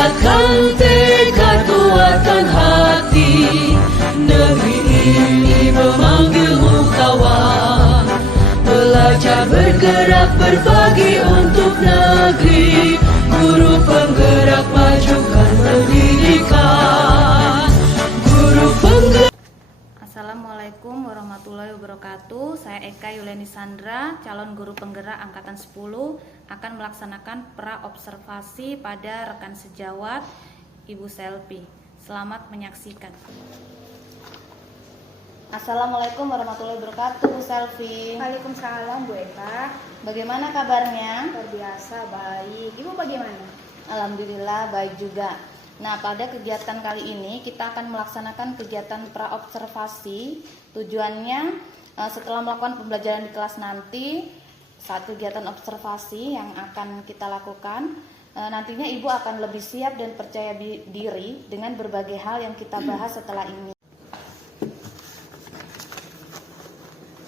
Kuatkan tekad, kuatkan hati. Negeri ini memanggilmu kawan. Belajar bergerak berbagi untuk negeri. Guru penggerak majukan pendidikan. Guru penggerak. Assalamualaikum warahmatullahi wabarakatuh. Saya Eka Yuleni Sandra, calon guru penggerak angkatan 10, akan melaksanakan pra-observasi pada rekan sejawat Ibu Selvi. Selamat menyaksikan. Assalamualaikum warahmatullahi wabarakatuh, Bu Selvi. Waalaikumsalam, Bu Eka. Bagaimana kabarnya? Luar biasa, baik. Ibu bagaimana? Alhamdulillah baik juga. Nah, pada kegiatan kali ini kita akan melaksanakan kegiatan pra-observasi. Tujuannya setelah melakukan pembelajaran di kelas nanti, saat kegiatan observasi yang akan kita lakukan, nantinya Ibu akan lebih siap dan percaya diri dengan berbagai hal yang kita bahas setelah ini.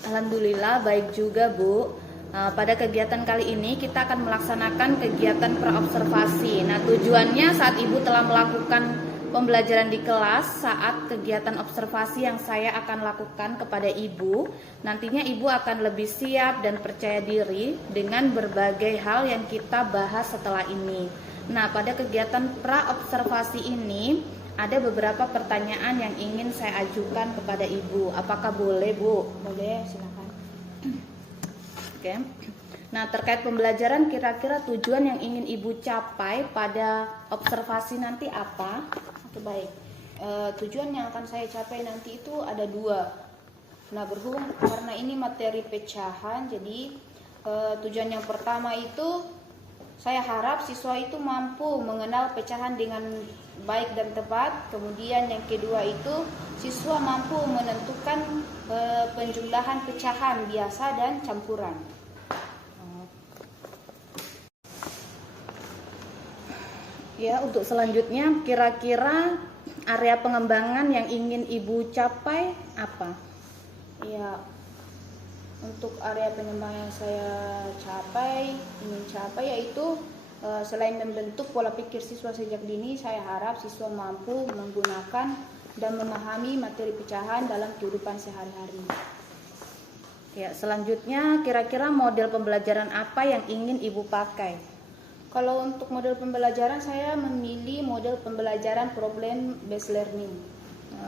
Alhamdulillah baik juga, Bu. Pada kegiatan kali ini kita akan melaksanakan kegiatan pra-observasi. Nah, tujuannya saat Ibu telah melakukan pembelajaran di kelas, saat kegiatan observasi yang saya akan lakukan kepada Ibu, nantinya Ibu akan lebih siap dan percaya diri dengan berbagai hal yang kita bahas setelah ini. Nah, pada kegiatan pra-observasi ini ada beberapa pertanyaan yang ingin saya ajukan kepada Ibu. Apakah boleh, Bu? Boleh, silakan. Oke. Nah, terkait pembelajaran, kira-kira tujuan yang ingin Ibu capai pada observasi nanti apa? Oke, baik. Tujuan yang akan saya capai nanti itu ada dua. Nah, berhubung karena ini materi pecahan, jadi tujuan yang pertama itu saya harap siswa itu mampu mengenal pecahan dengan baik dan tepat. Kemudian yang kedua itu siswa mampu menentukan penjumlahan pecahan biasa dan campuran. Ya, untuk selanjutnya kira-kira area pengembangan yang ingin Ibu capai apa? Ya, untuk area pengembangan yang saya ingin capai yaitu selain membentuk pola pikir siswa sejak dini, saya harap siswa mampu menggunakan dan memahami materi pecahan dalam kehidupan sehari-hari. Ya, selanjutnya kira-kira model pembelajaran apa yang ingin Ibu pakai? Kalau untuk model pembelajaran, saya memilih model pembelajaran problem based learning.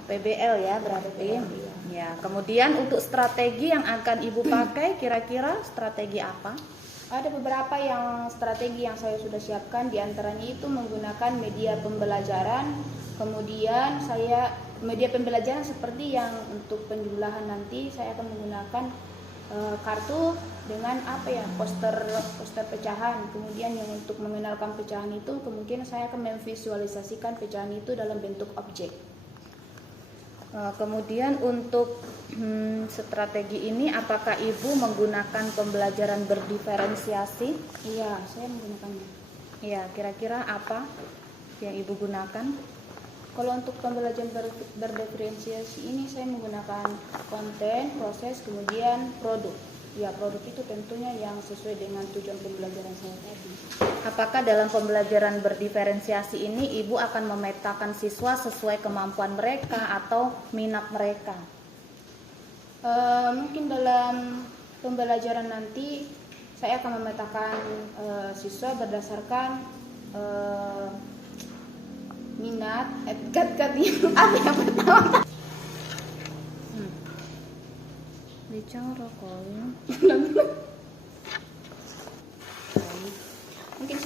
PBL ya berarti. Ya, kemudian untuk strategi yang akan Ibu pakai, kira-kira strategi apa? Ada beberapa strategi yang saya sudah siapkan, diantaranya itu menggunakan media pembelajaran. Kemudian media pembelajaran seperti yang untuk penjumlahan nanti saya akan menggunakan kartu dengan poster pecahan. Kemudian yang untuk mengenalkan pecahan itu kemungkinan saya akan memvisualisasikan pecahan itu dalam bentuk objek. Kemudian untuk strategi ini apakah Ibu menggunakan pembelajaran berdiferensiasi? Iya, saya menggunakannya. Iya, kira-kira apa yang Ibu gunakan? Kalau untuk pembelajaran berdiferensiasi ini saya menggunakan konten, proses, kemudian produk. Ya, produk itu tentunya yang sesuai dengan tujuan pembelajaran saya tadi. Apakah dalam pembelajaran berdiferensiasi ini Ibu akan memetakan siswa sesuai kemampuan mereka atau minat mereka? Mungkin dalam pembelajaran nanti saya akan memetakan siswa berdasarkan minat, apa yang pertama? Bicara kau. Mungkin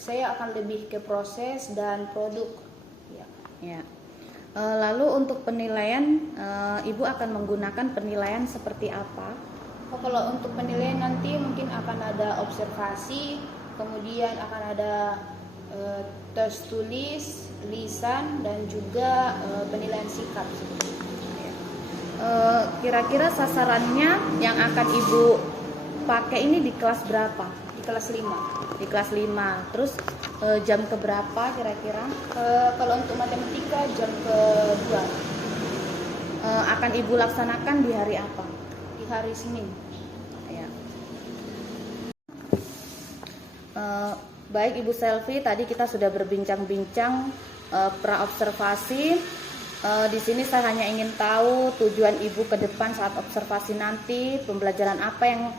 saya akan lebih ke proses dan produk. Ya. Lalu untuk penilaian, Ibu akan menggunakan penilaian seperti apa? Kalau untuk penilaian nanti mungkin akan ada observasi, kemudian akan ada tes tulis, lisan, dan juga penilaian sikap. Kira-kira sasarannya yang akan Ibu pakai ini di kelas berapa? Di kelas 5. Di kelas 5. Terus jam keberapa kira-kira? Kalau untuk matematika jam ke-2. Akan Ibu laksanakan di hari apa? Di hari Senin. Ya. Baik Ibu Selvi, tadi kita sudah berbincang-bincang pra-observasi. Di sini saya hanya ingin tahu tujuan Ibu ke depan saat observasi nanti, pembelajaran apa yang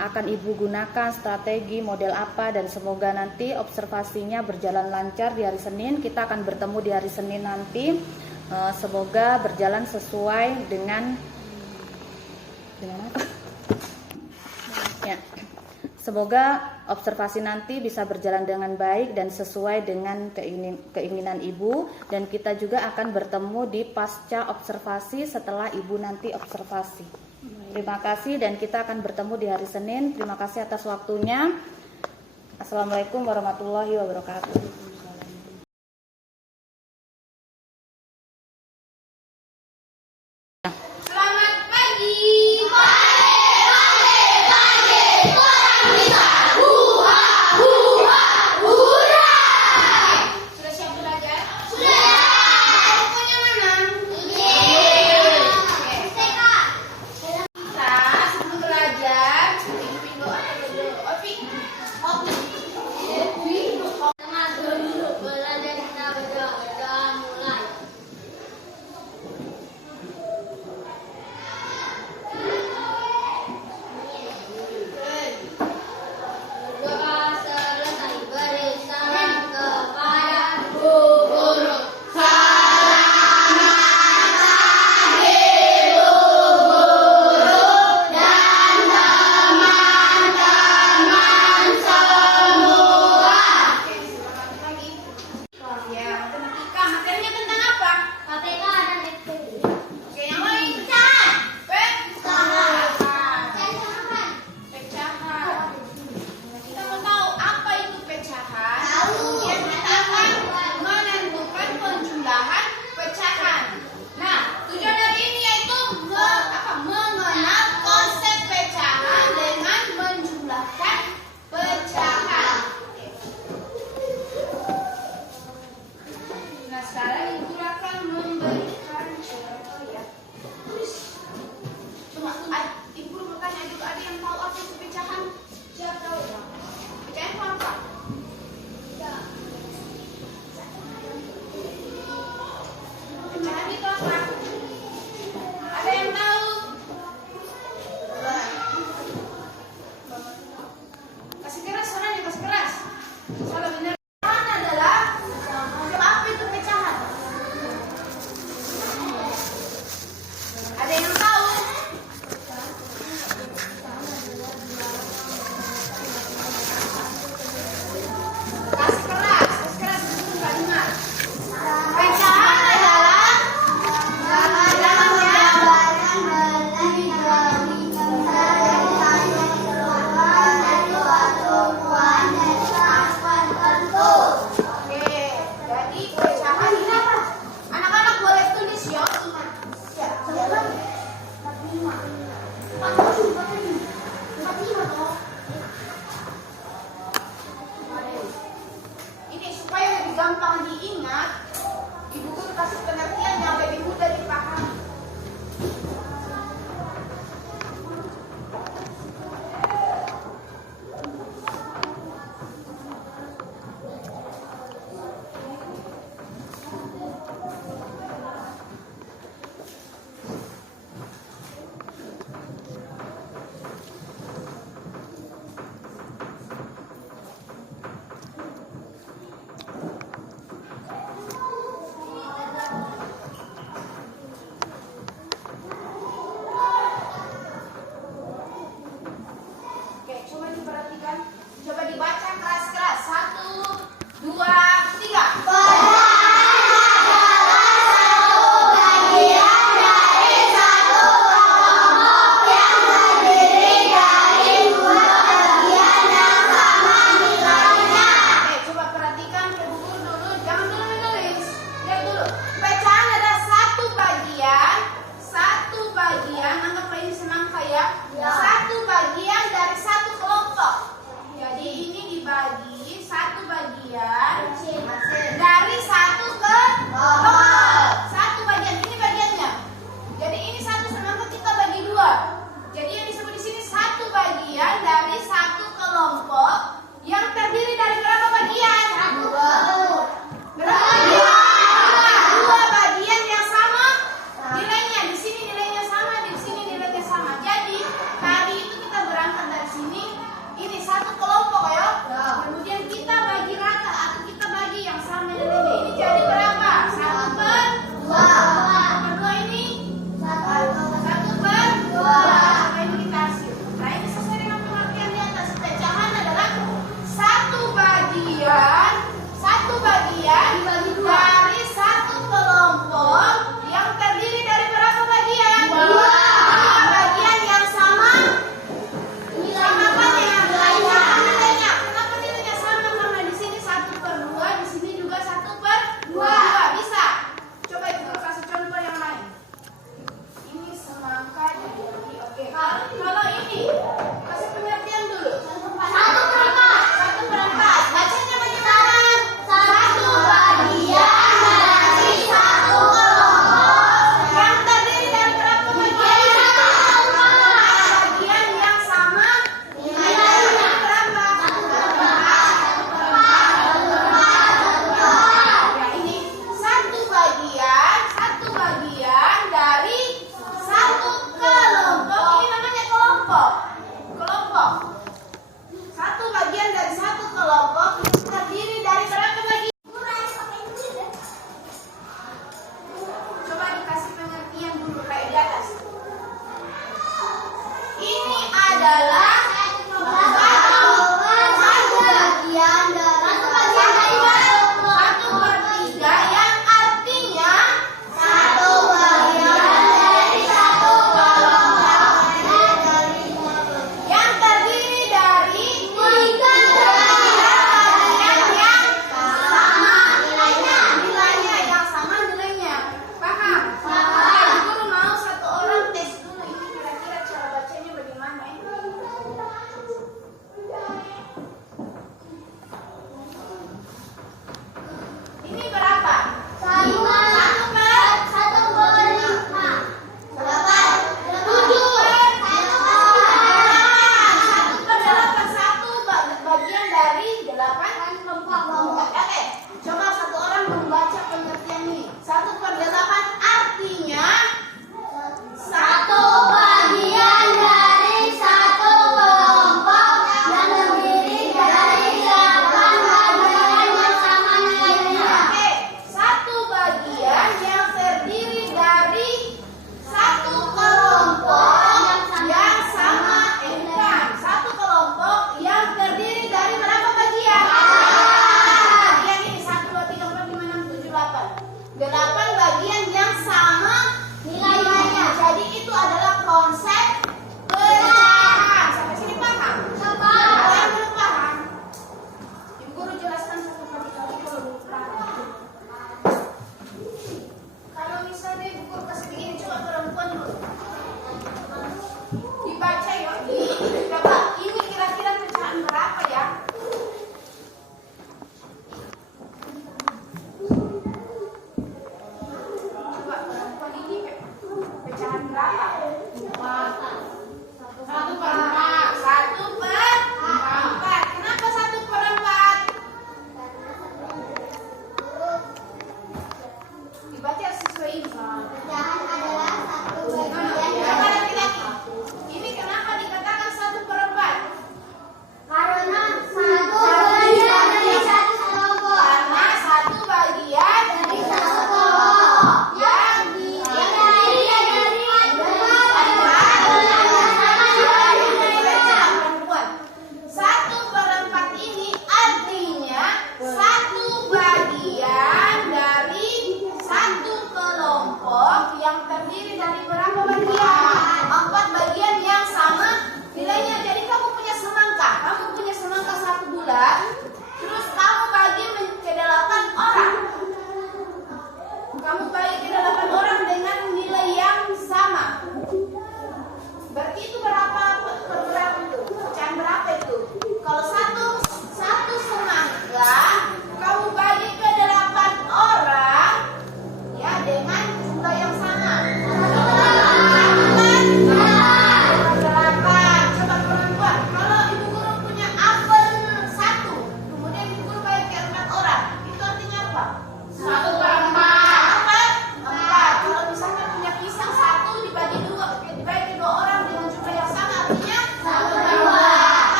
akan Ibu gunakan, strategi, model apa, dan semoga nanti observasinya berjalan lancar di hari Senin. Kita akan bertemu di hari Senin nanti. Semoga berjalan sesuai dengan apa? Ya. Semoga observasi nanti bisa berjalan dengan baik dan sesuai dengan keinginan Ibu, dan kita juga akan bertemu di pasca observasi setelah Ibu nanti observasi. Terima kasih dan kita akan bertemu di hari Senin. Terima kasih atas waktunya. Assalamualaikum warahmatullahi wabarakatuh. Sebelum belajar,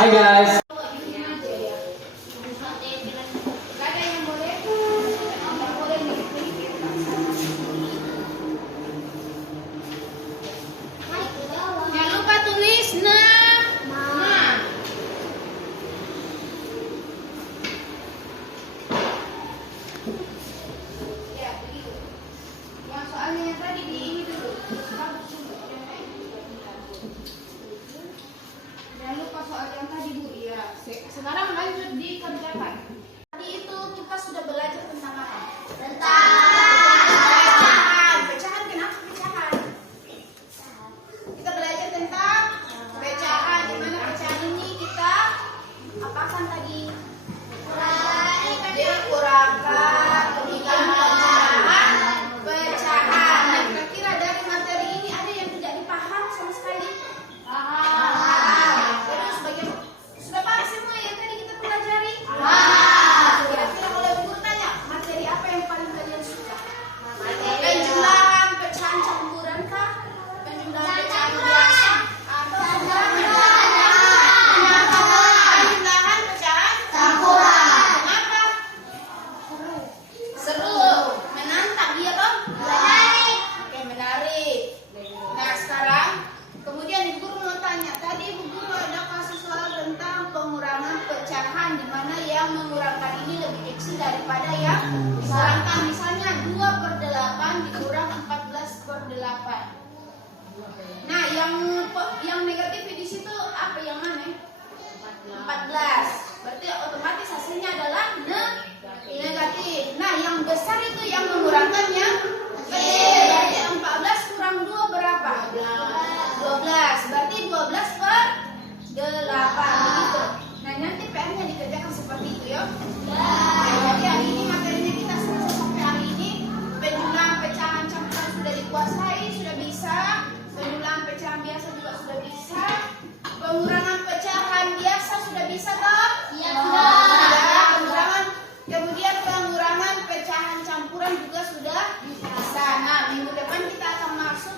Hai guys. Jangan lupa tulis nah. Ya, begitu. Yang soalnya yang tadi di ini dulu. Jangan lupa soal yang tadi Bu. Iya. Sekarang lanjut dikerjakan. Tadi itu kita sudah belajar tentang apa? Pecahan. Pecahan kenapa pecahan? Kita belajar tentang pecahan. Di mana pecahan ini kita apakan tadi? Dikurangkan, kemudian pecahan. Nah, kira-kira dari materi ini ada yang tidak dipaham sama sekali? Terus bagaimana? Sudah paham semua yang tadi kita pelajari? Kira-kira kalau guru tanya, materi apa yang paling kalian suka? Penjumlahan, pecahan campuran kah? Penjumlahan pecahan biasa? Atau penjumlahan pecahan campuran? Kenapa? Seru, menantang, iya toh? Menarik. Oke, menarik. Nah, sekarang kemudian Ibu Guru mau tanya, tadi Ibu Guru ada kasih soal tentang pengurangan pecahan, di mana yang mengurangkan ini lebih kecil daripada yang dikurangkan. Misalnya 2/8 dikurang 14/8. Nah, yang negatif di situ apa, yang mana? 14. Berarti otomatis hasilnya adalah negatif. Nah, yang besar itu yang mengurangkannya berarti 14 kurang 2 berapa? 12. Berarti 12/8 begitu. Nah, nanti PR-nya dikerjakan seperti itu ya. Jadi hari ini materinya kita selesai sampai hari ini. Penjumlahan pecahan campuran sudah dikuasai, sudah bisa. Penjumlahan pecahan biasa juga sudah bisa. Pengurangan pecahan biasa sudah bisa toh? Iya. Pengurangan, kemudian pengurangan pecahan campuran juga sudah bisa. Nah, minggu depan kita akan masuk,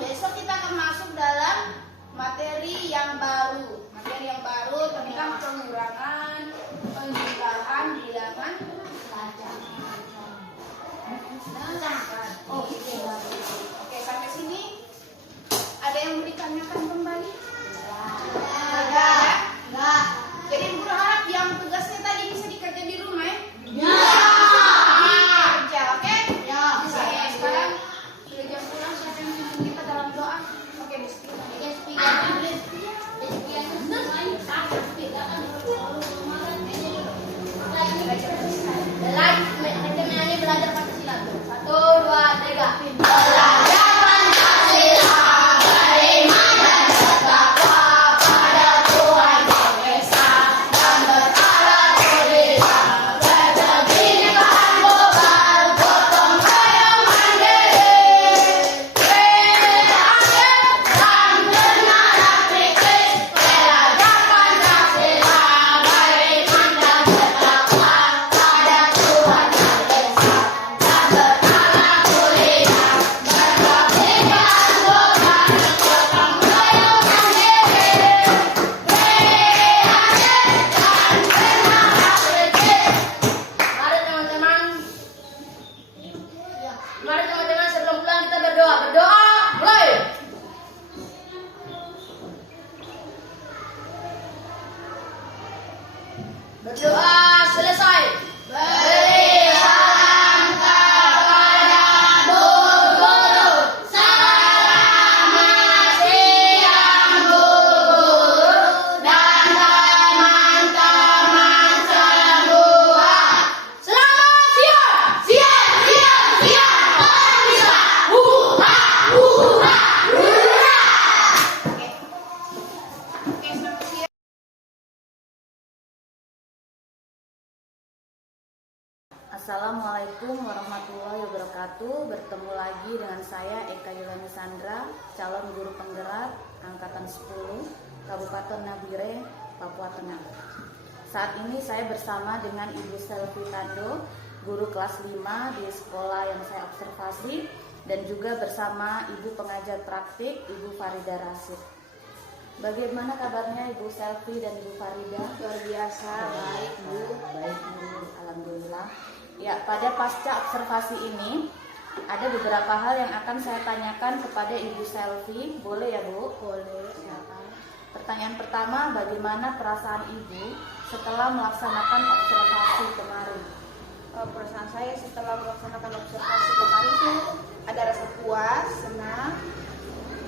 besok kita akan masuk dalam materi yang baru. Materi yang baru tentang pengurangan, penjumlahan, bilangan, Oke, sampai sini ada yang mau ditanyakan kembali? Ada? Enggak. Jadi Ibu harap yang tugasnya tadi bisa dikerja di rumah ya? Ya. Kerja, oke? Ya. Oke, sekarang sudah jam pulang, siapa yang pimpin kita dalam doa? Oke, belajar Pancasila. 1, 2, 3. Belajar Pancasila, beriman dan bertakwa pada Tuhan Yang Esa dan berharap mulia, berkebinekaan global, gotong royong mandiri, kreatif dan bernalar kritis. Belajar Pancasila, beriman dan bertakwa pada Tuhan Yang Esa dan berharap mulia, berkebinekaan global, gotong royong mandiri, kreatif dan bernalar kritis. Mari teman-teman, sebelum pulang kita berdoa. Berdoa, mulai. Berdoa selesai. Beri salam kepada Bu Guru. Selamat siang Bu Guru dan teman-teman semua. Selamat siang. Siang. Orang bisa. Hurra. Oke, selamat siang. Assalamualaikum warahmatullahi wabarakatuh. Bertemu lagi dengan saya Eka Yulani Sandra, calon guru penggerak angkatan 10 Kabupaten Nabire, Papua Tengah. Saat ini saya bersama dengan Ibu Selvi Tando, guru kelas 5 di sekolah yang saya observasi, dan juga bersama Ibu pengajar praktik Ibu Farida Rasid. Bagaimana kabarnya Ibu Selvi dan Ibu Farida? Luar biasa, baik Bu. Baik Bu, alhamdulillah. Ya, pada pasca observasi ini ada beberapa hal yang akan saya tanyakan kepada Ibu Selvi. Boleh ya Bu? Boleh, silakan. Pertanyaan pertama, bagaimana perasaan Ibu setelah melaksanakan observasi kemarin? Perasaan saya setelah melaksanakan observasi kemarin itu ada rasa puas, senang,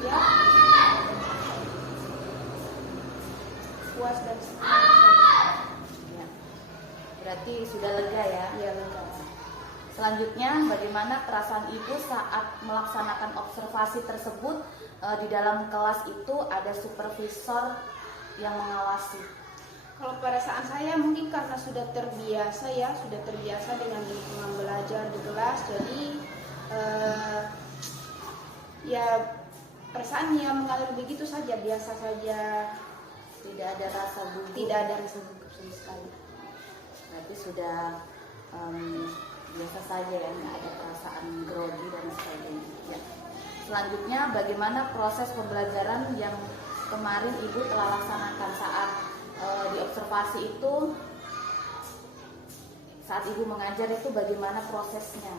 ya, puas dan senang saja. Ya. Berarti sudah lega ya? Ya, lega. Selanjutnya, bagaimana perasaan Ibu saat melaksanakan observasi tersebut? Di dalam kelas itu ada supervisor yang mengawasi. Kalau perasaan saya mungkin karena sudah terbiasa ya, sudah terbiasa dengan lingkungan belajar di kelas, jadi ya perasaannya mengalir begitu saja, biasa saja, Tidak ada rasa gugup. tidak ada rasa gugup sama sekali. Berarti sudah biasa saja ya, nggak ada perasaan grogi dan sebagainya. Ya. Selanjutnya, bagaimana proses pembelajaran yang kemarin Ibu telah laksanakan saat di observasi itu? Saat Ibu mengajar itu bagaimana prosesnya?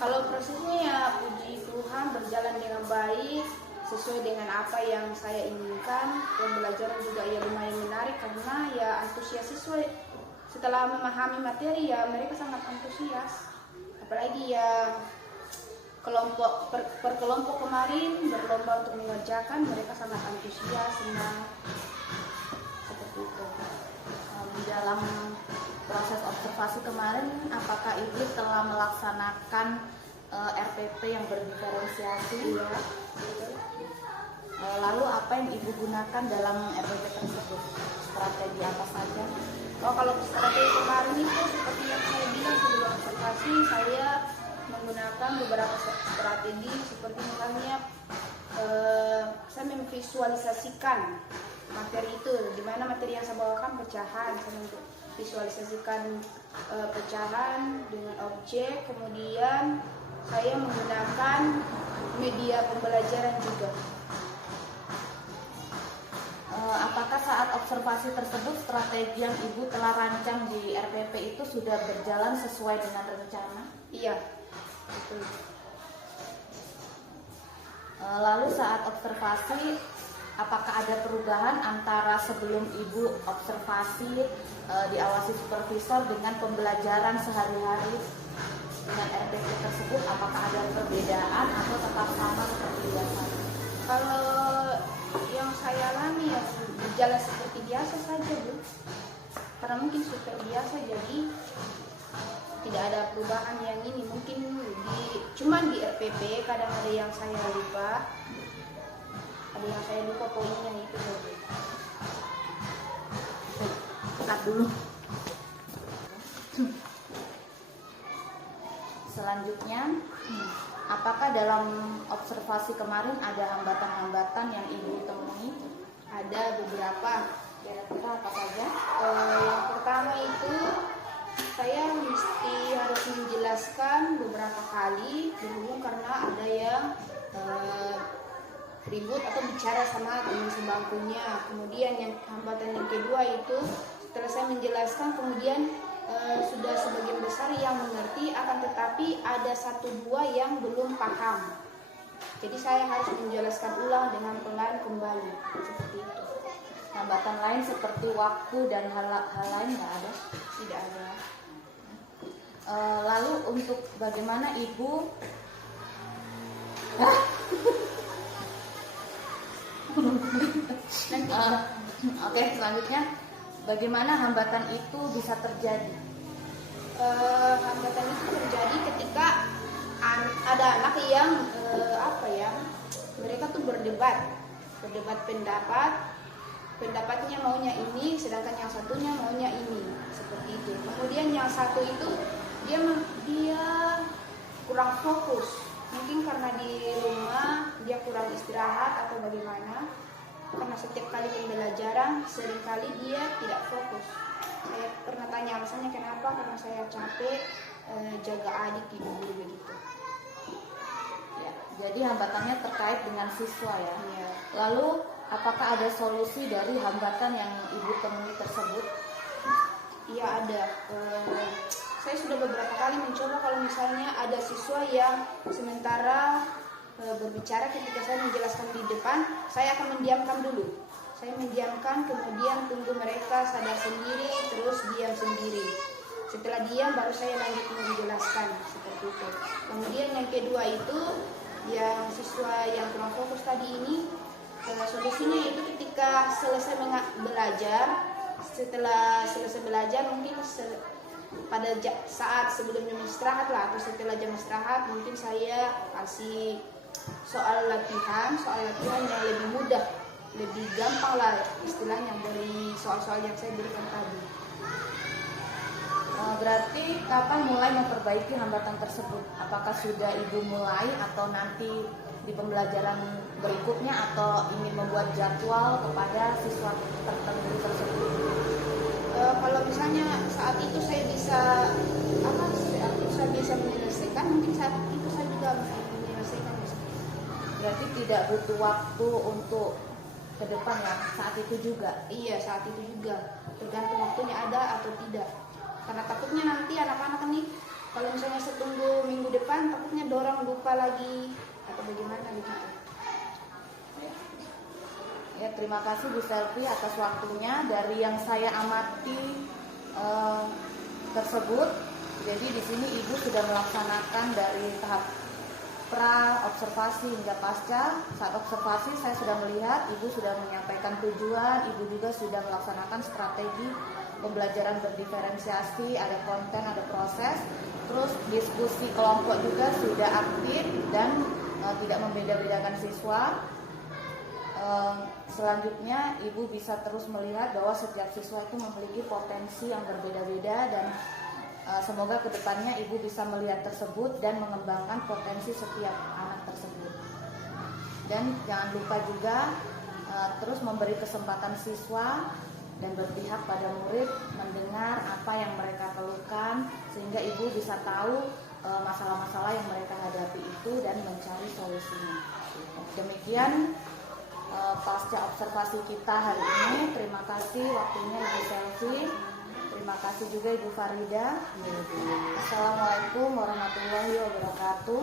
Kalau prosesnya ya puji Tuhan berjalan dengan baik, sesuai dengan apa yang saya inginkan. Pembelajaran juga ya lumayan menarik karena ya antusias siswa setelah memahami materi ya mereka sangat antusias. Apalagi ya kelompok per kelompok kemarin berlomba untuk mengerjakan, mereka sangat antusias, senang seperti itu. Dalam proses observasi kemarin, apakah Ibu telah melaksanakan RPP yang berdiferensiasi? Iya, betul. Lalu apa yang Ibu gunakan dalam RPP tersebut? Strategi apa saja? Kalau strategi kemarin itu seperti yang saya bilang sebelum observasi, saya menggunakan beberapa strategi seperti misalnya saya memvisualisasikan materi itu, di mana materi yang saya bawakan pecahan, saya visualisasikan pecahan dengan objek, kemudian saya menggunakan media pembelajaran juga. Apakah saat observasi tersebut strategi yang Ibu telah rancang di RPP itu sudah berjalan sesuai dengan rencana? Iya, betul. Lalu saat observasi, apakah ada perubahan antara sebelum Ibu observasi diawasi supervisor dengan pembelajaran sehari-hari dengan RPP tersebut? Apakah ada perbedaan atau tetap sama seperti biasa? Kalau yang saya alami ya berjalan seperti biasa saja Bu, karena mungkin super biasa jadi tidak ada perubahan yang ini. Mungkin cuman di RPP kadang ada yang saya lupa, poinnya itu saja. Cut dulu. Selanjutnya, apakah dalam observasi kemarin ada hambatan-hambatan yang Ibu temui? Ada beberapa. Kira-kira apa saja? Yang pertama itu saya mesti harus menjelaskan beberapa kali berhubung karena ada yang ribut atau bicara sama teman sebangkunya. Kemudian yang hambatan yang kedua itu setelah saya menjelaskan kemudian sudah sebagian besar yang mengerti, akan tetapi ada 1-2 yang belum paham. Jadi saya harus menjelaskan ulang dengan pelan kembali seperti itu. Hambatan lain seperti waktu dan hal lain nggak ada? Tidak ada. Lalu untuk bagaimana Ibu Oke, selanjutnya bagaimana hambatan itu bisa terjadi? Hambatan itu terjadi ketika ada anak yang mereka tuh berdebat pendapatnya maunya ini, sedangkan yang satunya maunya ini, seperti itu. Kemudian yang satu itu dia kurang fokus, mungkin karena di rumah dia kurang istirahat atau bagaimana. Karena setiap kali pembelajaran seringkali dia tidak fokus. Saya pernah tanya alasannya kenapa, karena saya capek jaga adik di guru begitu. Ya, jadi hambatannya terkait dengan siswa ya. Iya. Lalu apakah ada solusi dari hambatan yang Ibu temui tersebut? Iya ada. Saya sudah beberapa kali mencoba kalau misalnya ada siswa yang sementara berbicara ketika saya menjelaskan di depan, saya akan mendiamkan dulu. Saya mendiamkan, kemudian tunggu mereka sadar sendiri, terus diam sendiri. Setelah diam baru saya lanjut menjelaskan seperti itu. Kemudian yang kedua itu yang siswa yang kurang fokus tadi ini, solusinya itu ketika selesai belajar, setelah selesai belajar mungkin pada saat sebelum jam istirahat lah atau setelah jam istirahat mungkin saya kasih soal latihan yang lebih mudah, lebih gampang lah istilahnya dari soal-soal yang saya berikan tadi. Berarti kapan mulai memperbaiki hambatan tersebut? Apakah sudah Ibu mulai atau nanti di pembelajaran berikutnya atau ingin membuat jadwal kepada siswa tertentu tersebut? Kalau misalnya saat itu saya bisa menyelesaikan, mungkin saat itu saya juga menyelesaikan. Berarti tidak butuh waktu untuk ke depan ya, saat itu juga? Iya, saat itu juga. Tergantung waktunya ada atau tidak. Karena takutnya nanti anak-anak nih, kalau misalnya setunggu minggu depan, takutnya dorong lupa lagi atau bagaimana begitu. Ya, terima kasih Bu Selvi atas waktunya. Dari yang saya amati tersebut, jadi di sini Ibu sudah melaksanakan dari tahap pra observasi hingga pasca. Saat observasi saya sudah melihat Ibu sudah menyampaikan tujuan, Ibu juga sudah melaksanakan strategi pembelajaran berdiferensiasi, ada konten, ada proses. Terus diskusi kelompok juga sudah aktif dan tidak membeda-bedakan siswa. Selanjutnya Ibu bisa terus melihat bahwa setiap siswa itu memiliki potensi yang berbeda-beda dan semoga kedepannya Ibu bisa melihat tersebut dan mengembangkan potensi setiap anak tersebut. Dan jangan lupa juga terus memberi kesempatan siswa dan berpihak pada murid, mendengar apa yang mereka keluhkan sehingga Ibu bisa tahu masalah-masalah yang mereka hadapi itu dan mencari solusinya. Demikian pasca observasi kita hari ini. Terima kasih waktunya Ibu Selvi. Terima kasih juga Ibu Farida. Assalamualaikum warahmatullahi wabarakatuh.